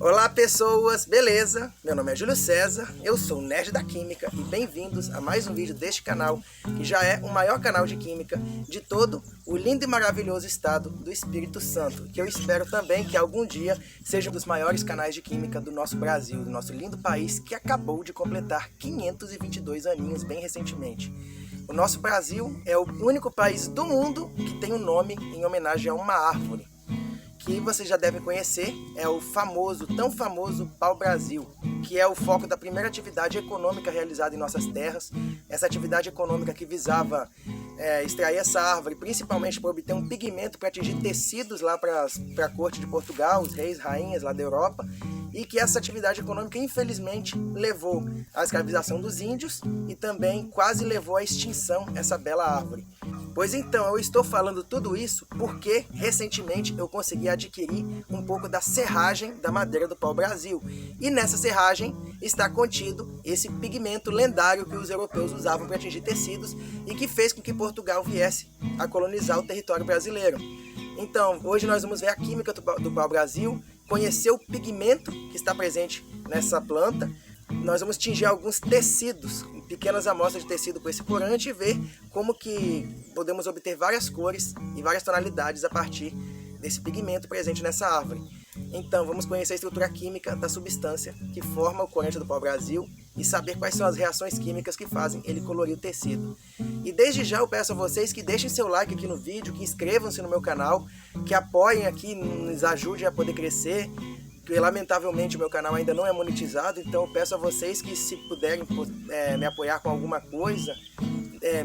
Olá pessoas, beleza? Meu nome é Júlio César, eu sou o Nerd da Química e bem-vindos a mais um vídeo deste canal, que já é o maior canal de Química de todo o lindo e maravilhoso estado do Espírito Santo, que eu espero também que algum dia seja um dos maiores canais de Química do nosso Brasil, do nosso lindo país que acabou de completar 522 aninhos bem recentemente. O nosso Brasil é o único país do mundo que tem um nome em homenagem a uma árvore, que vocês já devem conhecer, é o famoso, tão famoso pau-brasil, que é o foco da primeira atividade econômica realizada em nossas terras. Essa atividade econômica que visava extrair essa árvore, principalmente para obter um pigmento para atingir tecidos lá para a corte de Portugal, os reis, rainhas lá da Europa, e que essa atividade econômica infelizmente levou à escravização dos índios e também quase levou à extinção essa bela árvore. Pois então, eu estou falando tudo isso porque recentemente eu consegui adquirir um pouco da serragem da madeira do pau-brasil. E nessa serragem está contido esse pigmento lendário que os europeus usavam para atingir tecidos e que fez com que Portugal viesse a colonizar o território brasileiro. Então, hoje nós vamos ver a química do pau-brasil, conhecer o pigmento que está presente nessa planta. Nós vamos tingir alguns tecidos, pequenas amostras de tecido com esse corante e ver como que podemos obter várias cores e várias tonalidades a partir desse pigmento presente nessa árvore. Então vamos conhecer a estrutura química da substância que forma o corante do pau-brasil e saber quais são as reações químicas que fazem ele colorir o tecido. E desde já eu peço a vocês que deixem seu like aqui no vídeo, que inscrevam-se no meu canal, que apoiem aqui, nos ajudem a poder crescer. Lamentavelmente o meu canal ainda não é monetizado, então eu peço a vocês que, se puderem me apoiar com alguma coisa,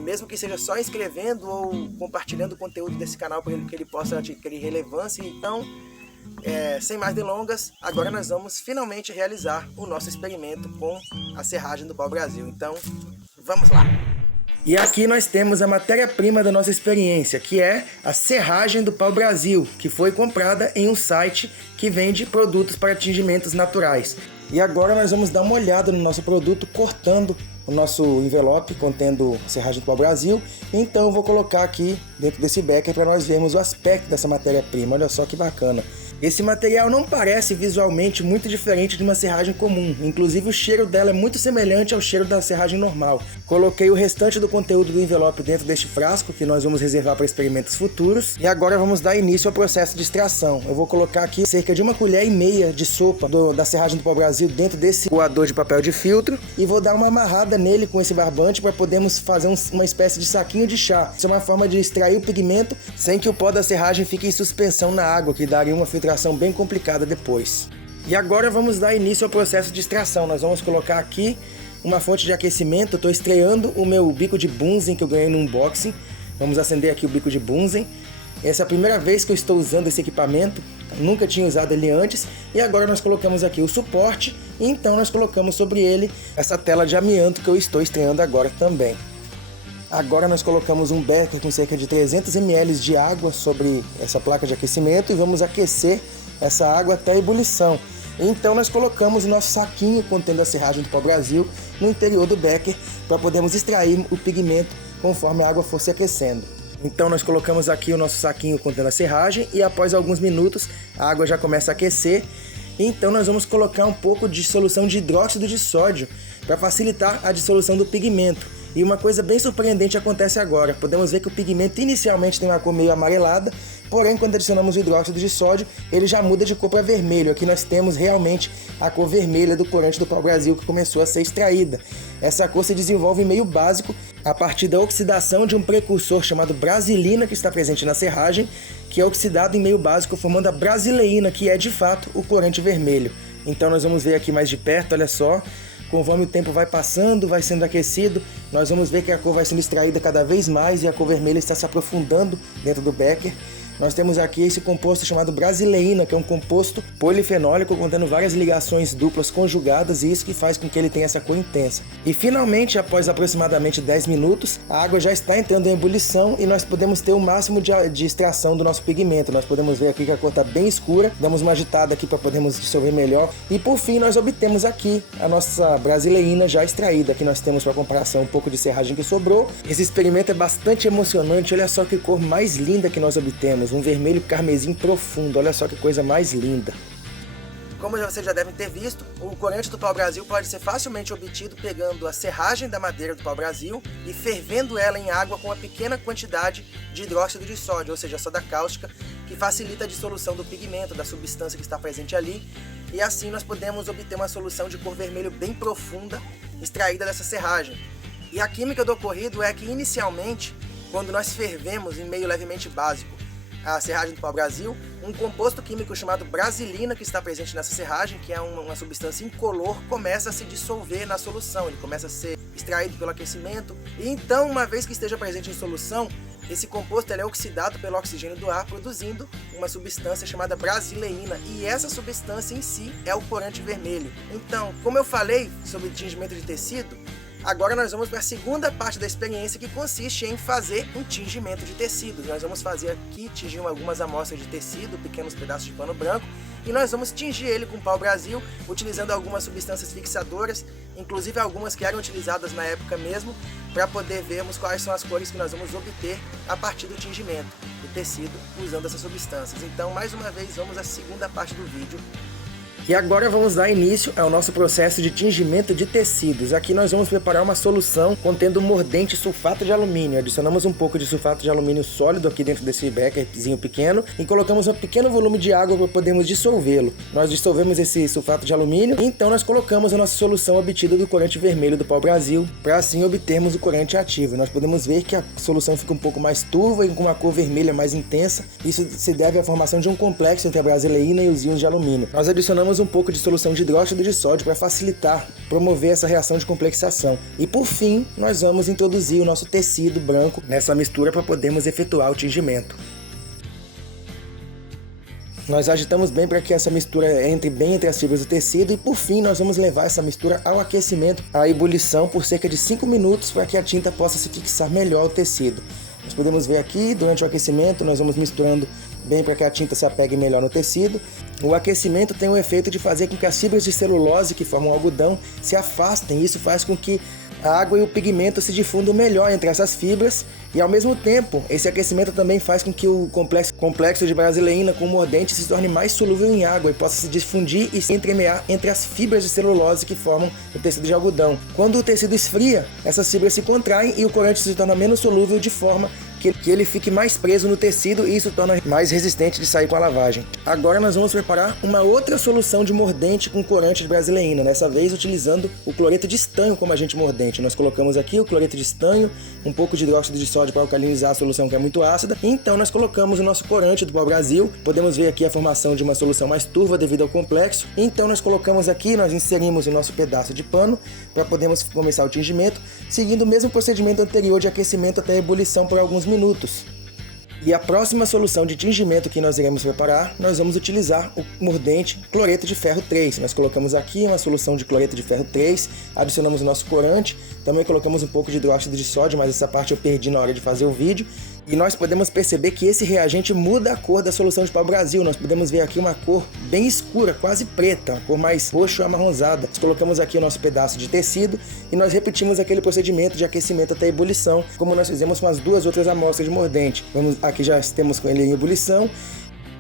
mesmo que seja só inscrevendo ou compartilhando o conteúdo desse canal para que ele possa adquirir relevância. Então, sem mais delongas, agora nós vamos finalmente realizar o nosso experimento com a serragem do pau-brasil. Então, vamos lá! E aqui nós temos a matéria-prima da nossa experiência, que é a serragem do pau-brasil, que foi comprada em um site que vende produtos para tingimentos naturais. E agora nós vamos dar uma olhada no nosso produto, cortando o nosso envelope contendo serragem do pau-brasil. Então eu vou colocar aqui dentro desse becker para nós vermos o aspecto dessa matéria-prima. Olha só que bacana. Esse material não parece visualmente muito diferente de uma serragem comum, inclusive o cheiro dela é muito semelhante ao cheiro da serragem normal. Coloquei o restante do conteúdo do envelope dentro deste frasco, que nós vamos reservar para experimentos futuros, e agora vamos dar início ao processo de extração. Eu vou colocar aqui cerca de 1,5 colheres de sopa da serragem do pau-brasil dentro desse coador de papel de filtro, e vou dar uma amarrada nele com esse barbante para podermos fazer uma espécie de saquinho de chá. Isso é uma forma de extrair o pigmento sem que o pó da serragem fique em suspensão na água, que daria uma filtração bem complicada depois. E agora vamos dar início ao processo de extração. Nós vamos colocar aqui uma fonte de aquecimento. Eu estou estreando o meu bico de Bunsen que eu ganhei no unboxing. Vamos acender aqui o bico de Bunsen. Essa é a primeira vez que eu estou usando esse equipamento. Nunca tinha usado ele antes. E agora nós colocamos aqui o suporte. E então nós colocamos sobre ele essa tela de amianto que eu estou estreando agora também. Agora nós colocamos um becker com cerca de 300 ml de água sobre essa placa de aquecimento e vamos aquecer essa água até a ebulição. Então nós colocamos o nosso saquinho contendo a serragem do pau-brasil no interior do becker para podermos extrair o pigmento conforme a água for se aquecendo. Então nós colocamos aqui o nosso saquinho contendo a serragem e após alguns minutos a água já começa a aquecer. Então nós vamos colocar um pouco de solução de hidróxido de sódio para facilitar a dissolução do pigmento. E uma coisa bem surpreendente acontece agora. Podemos ver que o pigmento inicialmente tem uma cor meio amarelada, porém quando adicionamos o hidróxido de sódio, ele já muda de cor para vermelho. Aqui nós temos realmente a cor vermelha do corante do pau-brasil que começou a ser extraída. Essa cor se desenvolve em meio básico a partir da oxidação de um precursor chamado brasilina que está presente na serragem, que é oxidado em meio básico formando a brasileína, que é de fato o corante vermelho. Então nós vamos ver aqui mais de perto, olha só. Conforme o tempo vai passando, vai sendo aquecido, nós vamos ver que a cor vai sendo extraída cada vez mais e a cor vermelha está se aprofundando dentro do becker. Nós temos aqui esse composto chamado brasileína, que é um composto polifenólico contendo várias ligações duplas conjugadas e isso que faz com que ele tenha essa cor intensa. E finalmente, após aproximadamente 10 minutos, a água já está entrando em ebulição e nós podemos ter o máximo de extração do nosso pigmento. Nós podemos ver aqui que a cor está bem escura, damos uma agitada aqui para podermos dissolver melhor e por fim nós obtemos aqui a nossa brasileína já extraída. Aqui nós temos para comparação um pouco de serragem que sobrou. Esse experimento é bastante emocionante, olha só que cor mais linda que nós obtemos. Um vermelho carmesim profundo, olha só que coisa mais linda. como vocês já devem ter visto, o corante do pau-brasil pode ser facilmente obtido pegando a serragem da madeira do pau-brasil e fervendo ela em água com uma pequena quantidade de hidróxido de sódio, ou seja, soda cáustica, que facilita a dissolução do pigmento, da substância que está presente ali, e assim nós podemos obter uma solução de cor vermelho bem profunda extraída dessa serragem. E a química do ocorrido é que inicialmente, quando nós fervemos em meio levemente básico a serragem do pau-brasil, um composto químico chamado brasilina que está presente nessa serragem, que é uma substância incolor, começa a se dissolver na solução, ele começa a ser extraído pelo aquecimento, e então, uma vez que esteja presente em solução, esse composto é oxidado pelo oxigênio do ar, produzindo uma substância chamada brasileína, e essa substância em si é o corante vermelho. Então, como eu falei sobre tingimento de tecido, agora nós vamos para a segunda parte da experiência, que consiste em fazer um tingimento de tecidos. Nós vamos fazer aqui, tingir algumas amostras de tecido, pequenos pedaços de pano branco, e nós vamos tingir ele com pau-brasil, utilizando algumas substâncias fixadoras, inclusive algumas que eram utilizadas na época mesmo, para poder vermos quais são as cores que nós vamos obter a partir do tingimento do tecido usando essas substâncias. Então, mais uma vez, vamos à segunda parte do vídeo. E agora vamos dar início ao nosso processo de tingimento de tecidos. Aqui nós vamos preparar uma solução contendo mordente sulfato de alumínio. Adicionamos um pouco de sulfato de alumínio sólido aqui dentro desse bekerzinho pequeno e colocamos um pequeno volume de água para podermos dissolvê-lo. Nós dissolvemos esse sulfato de alumínio e então nós colocamos a nossa solução obtida do corante vermelho do pau-brasil para assim obtermos o corante ativo. Nós podemos ver que a solução fica um pouco mais turva e com uma cor vermelha mais intensa. Isso se deve à formação de um complexo entre a brasileína e os íons de alumínio. Nós adicionamos um pouco de solução de hidróxido de sódio para facilitar, promover essa reação de complexação. E por fim, nós vamos introduzir o nosso tecido branco nessa mistura para podermos efetuar o tingimento. Nós agitamos bem para que essa mistura entre bem entre as fibras do tecido e por fim nós vamos levar essa mistura ao aquecimento, à ebulição por cerca de 5 minutos para que a tinta possa se fixar melhor ao tecido. Nós podemos ver aqui, durante o aquecimento, nós vamos misturando bem para que a tinta se apegue melhor no tecido. O aquecimento tem o efeito de fazer com que as fibras de celulose que formam o algodão se afastem. Isso faz com que a água e o pigmento se difundam melhor entre essas fibras e, ao mesmo tempo, esse aquecimento também faz com que o complexo de brasileína com mordente se torne mais solúvel em água e possa se difundir e se entremear entre as fibras de celulose que formam o tecido de algodão. Quando o tecido esfria, essas fibras se contraem e o corante se torna menos solúvel de forma que ele fique mais preso no tecido e isso torna mais resistente de sair com a lavagem. Agora nós vamos preparar uma outra solução de mordente com corante de brasileína, dessa vez utilizando o cloreto de estanho como agente mordente. Nós colocamos aqui o cloreto de estanho, um pouco de hidróxido de sódio para alcalinizar a solução que é muito ácida, e então nós colocamos o nosso corante do pau-brasil. Podemos ver aqui a formação de uma solução mais turva devido ao complexo, e então nós colocamos aqui, nós inserimos o nosso pedaço de pano para podermos começar o tingimento, seguindo o mesmo procedimento anterior de aquecimento até a ebulição por alguns minutos. E a próxima solução de tingimento que nós iremos preparar, nós vamos utilizar o mordente cloreto de ferro 3. Nós colocamos aqui uma solução de cloreto de ferro 3, adicionamos o nosso corante, também colocamos um pouco de hidróxido de sódio, mas essa parte eu perdi na hora de fazer o vídeo. E nós podemos perceber que esse reagente muda a cor da solução de pau-brasil. Nós podemos ver aqui uma cor bem escura, quase preta, uma cor mais roxo amarronzada. Nós colocamos aqui o nosso pedaço de tecido e nós repetimos aquele procedimento de aquecimento até a ebulição, como nós fizemos com as duas outras amostras de mordente. Aqui já temos com ele em ebulição.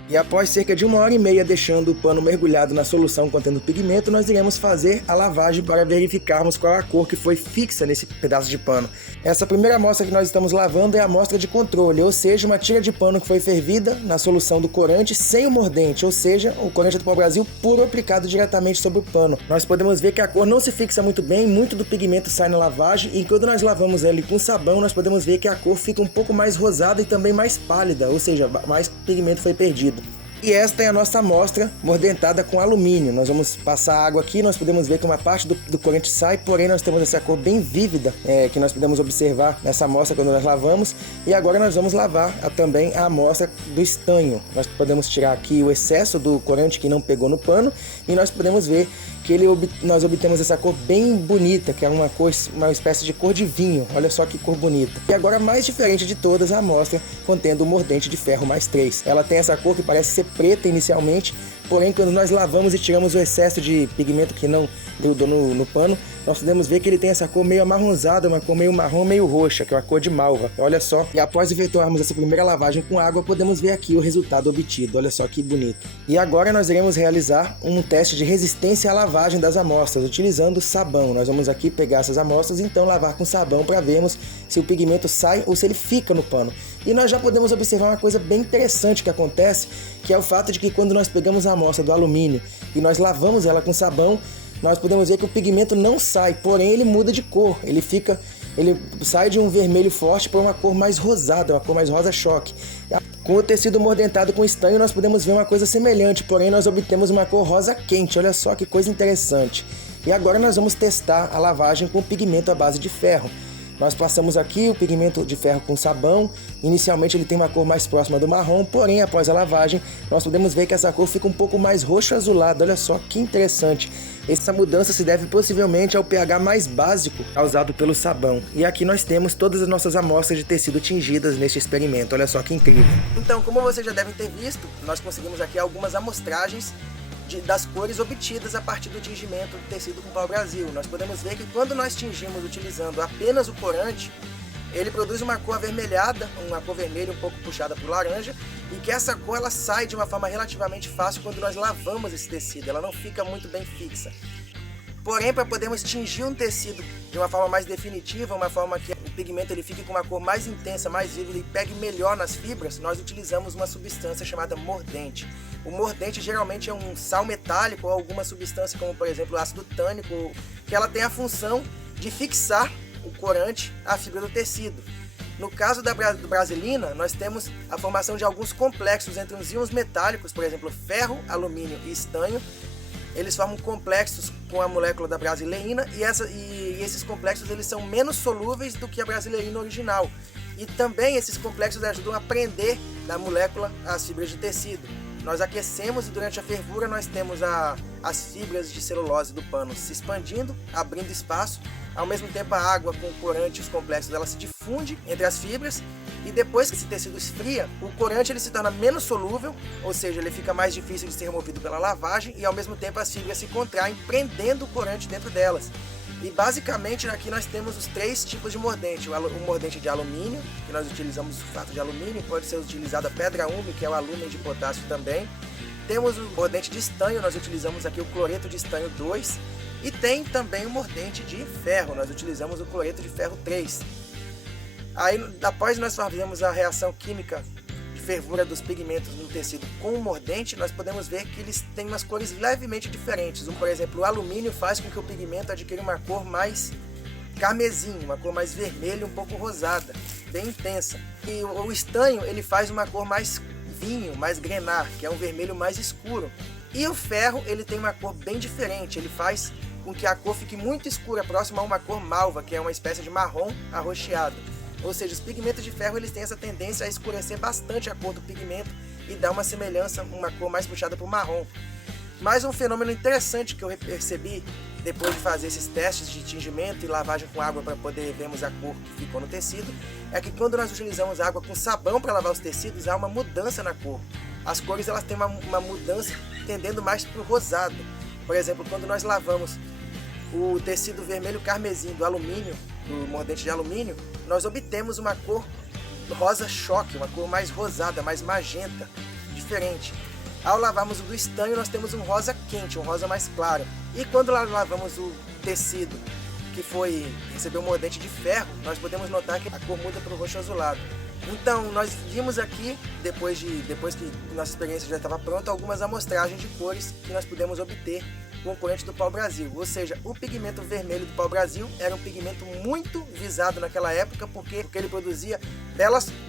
E após cerca de 1h30 deixando o pano mergulhado na solução contendo pigmento, nós iremos fazer a lavagem para verificarmos qual a cor que foi fixa nesse pedaço de pano. Essa primeira amostra que nós estamos lavando é a amostra de controle, ou seja, uma tira de pano que foi fervida na solução do corante sem o mordente, ou seja, o corante do pau-brasil puro aplicado diretamente sobre o pano. Nós podemos ver que a cor não se fixa muito bem, muito do pigmento sai na lavagem, e quando nós lavamos ele com sabão, nós podemos ver que a cor fica um pouco mais rosada e também mais pálida, ou seja, mais pigmento foi perdido. E esta é a nossa amostra mordentada com alumínio. Nós vamos passar água aqui, nós podemos ver que uma parte do corante sai, porém nós temos essa cor bem vívida, que nós podemos observar nessa amostra quando nós lavamos. E agora nós vamos lavar também a amostra do estanho. Nós podemos tirar aqui o excesso do corante que não pegou no pano e nós podemos ver que nós obtemos essa cor bem bonita, que é uma espécie de cor de vinho. Olha só que cor bonita. E agora, mais diferente de todas, a amostra contendo o mordente de ferro mais 3. Ela tem essa cor que parece ser preta inicialmente, porém quando nós lavamos e tiramos o excesso de pigmento que não grudou no pano, nós podemos ver que ele tem essa cor meio amarronzada, uma cor meio marrom, meio roxa, que é uma cor de malva. Olha só, e após efetuarmos essa primeira lavagem com água, podemos ver aqui o resultado obtido. Olha só que bonito. E agora nós iremos realizar um teste de resistência à lavagem das amostras, utilizando sabão. Nós vamos aqui pegar essas amostras e então lavar com sabão para vermos se o pigmento sai ou se ele fica no pano. E nós já podemos observar uma coisa bem interessante que acontece, que é o fato de que quando nós pegamos a amostra do alumínio e nós lavamos ela com sabão, nós podemos ver que o pigmento não sai, porém ele muda de cor, ele sai de um vermelho forte para uma cor mais rosada, uma cor mais rosa choque. Com o tecido mordentado com estanho nós podemos ver uma coisa semelhante, porém nós obtemos uma cor rosa quente, olha só que coisa interessante. E agora nós vamos testar a lavagem com pigmento à base de ferro. Nós passamos aqui o pigmento de ferro com sabão. Inicialmente ele tem uma cor mais próxima do marrom, porém após a lavagem nós podemos ver que essa cor fica um pouco mais roxo-azulada. Olha só que interessante. Essa mudança se deve possivelmente ao pH mais básico causado pelo sabão. E aqui nós temos todas as nossas amostras de tecido tingidas neste experimento. Olha só que incrível. Então, como vocês já devem ter visto, nós conseguimos aqui algumas amostragens das cores obtidas a partir do tingimento do tecido com pau-brasil. Nós podemos ver que quando nós tingimos utilizando apenas o corante, ele produz uma cor avermelhada, uma cor vermelha um pouco puxada para o laranja, e que essa cor ela sai de uma forma relativamente fácil quando nós lavamos esse tecido, ela não fica muito bem fixa. Porém, para podermos tingir um tecido de uma forma mais definitiva, uma forma que o pigmento ele fique com uma cor mais intensa, mais vívida e pegue melhor nas fibras, nós utilizamos uma substância chamada mordente. O mordente geralmente é um sal metálico ou alguma substância como, por exemplo, o ácido tânico, que ela tem a função de fixar o corante à fibra do tecido. No caso da brasilina, nós temos a formação de alguns complexos entre os íons metálicos, por exemplo, ferro, alumínio e estanho. Eles formam complexos com a molécula da brasileína e esses complexos eles são menos solúveis do que a brasileína original. E também esses complexos ajudam a prender da molécula as fibras de tecido. Nós aquecemos e durante a fervura nós temos as fibras de celulose do pano se expandindo, abrindo espaço. Ao mesmo tempo a água com o corante e os complexos ela se difunde entre as fibras. E depois que esse tecido esfria, o corante ele se torna menos solúvel, ou seja, ele fica mais difícil de ser removido pela lavagem e ao mesmo tempo as fibras se contraem, prendendo o corante dentro delas. E basicamente aqui nós temos os três tipos de mordente. O mordente de alumínio, que nós utilizamos sulfato de alumínio, pode ser utilizado a pedra úmida, que é o alumínio de potássio também. Temos o mordente de estanho, nós utilizamos aqui o cloreto de estanho 2. E tem também o mordente de ferro, nós utilizamos o cloreto de ferro 3. Aí, após nós fazermos a reação química de fervura dos pigmentos no tecido com o mordente, nós podemos ver que eles têm umas cores levemente diferentes. Por exemplo, o alumínio faz com que o pigmento adquira uma cor mais carmesim, uma cor mais vermelha, um pouco rosada, bem intensa. E o estanho, ele faz uma cor mais vinho, mais grenar, que é um vermelho mais escuro. E o ferro, ele tem uma cor bem diferente, ele faz com que a cor fique muito escura, próxima a uma cor malva, que é uma espécie de marrom arroxeado. Ou seja, os pigmentos de ferro eles têm essa tendência a escurecer bastante a cor do pigmento e dar uma semelhança, uma cor mais puxada para o marrom. Mas um fenômeno interessante que eu percebi depois de fazer esses testes de tingimento e lavagem com água para poder vermos a cor que ficou no tecido, é que quando nós utilizamos água com sabão para lavar os tecidos, há uma mudança na cor. As cores elas têm uma mudança tendendo mais para o rosado. Por exemplo, quando nós lavamos o tecido vermelho carmesim do alumínio, do mordente de alumínio, nós obtemos uma cor rosa choque, uma cor mais rosada, mais magenta, diferente. Ao lavarmos o do estanho, nós temos um rosa quente, um rosa mais claro. E quando lavamos o tecido que recebeu um mordente de ferro, nós podemos notar que a cor muda para o roxo azulado. Então, nós vimos aqui, depois que nossa experiência já estava pronta, algumas amostragens de cores que nós pudemos obter com o corante do pau-brasil. Ou seja, o pigmento vermelho do pau-brasil era um pigmento muito visado naquela época, porque ele produzia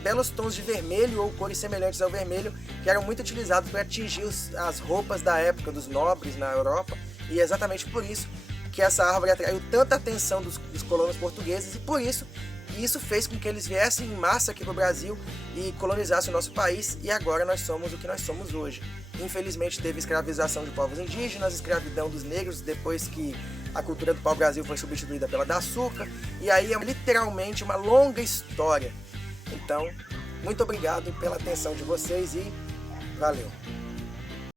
belos tons de vermelho ou cores semelhantes ao vermelho, que eram muito utilizados para atingir as roupas da época dos nobres na Europa. E é exatamente por isso que essa árvore atraiu tanta atenção dos colonos portugueses, e por isso isso fez com que eles viessem em massa aqui para o Brasil e colonizassem o nosso país, e agora nós somos o que nós somos hoje. Infelizmente teve escravização de povos indígenas, escravidão dos negros, depois que a cultura do pau-brasil foi substituída pela da açúcar, e aí é literalmente uma longa história. Então, muito obrigado pela atenção de vocês e valeu!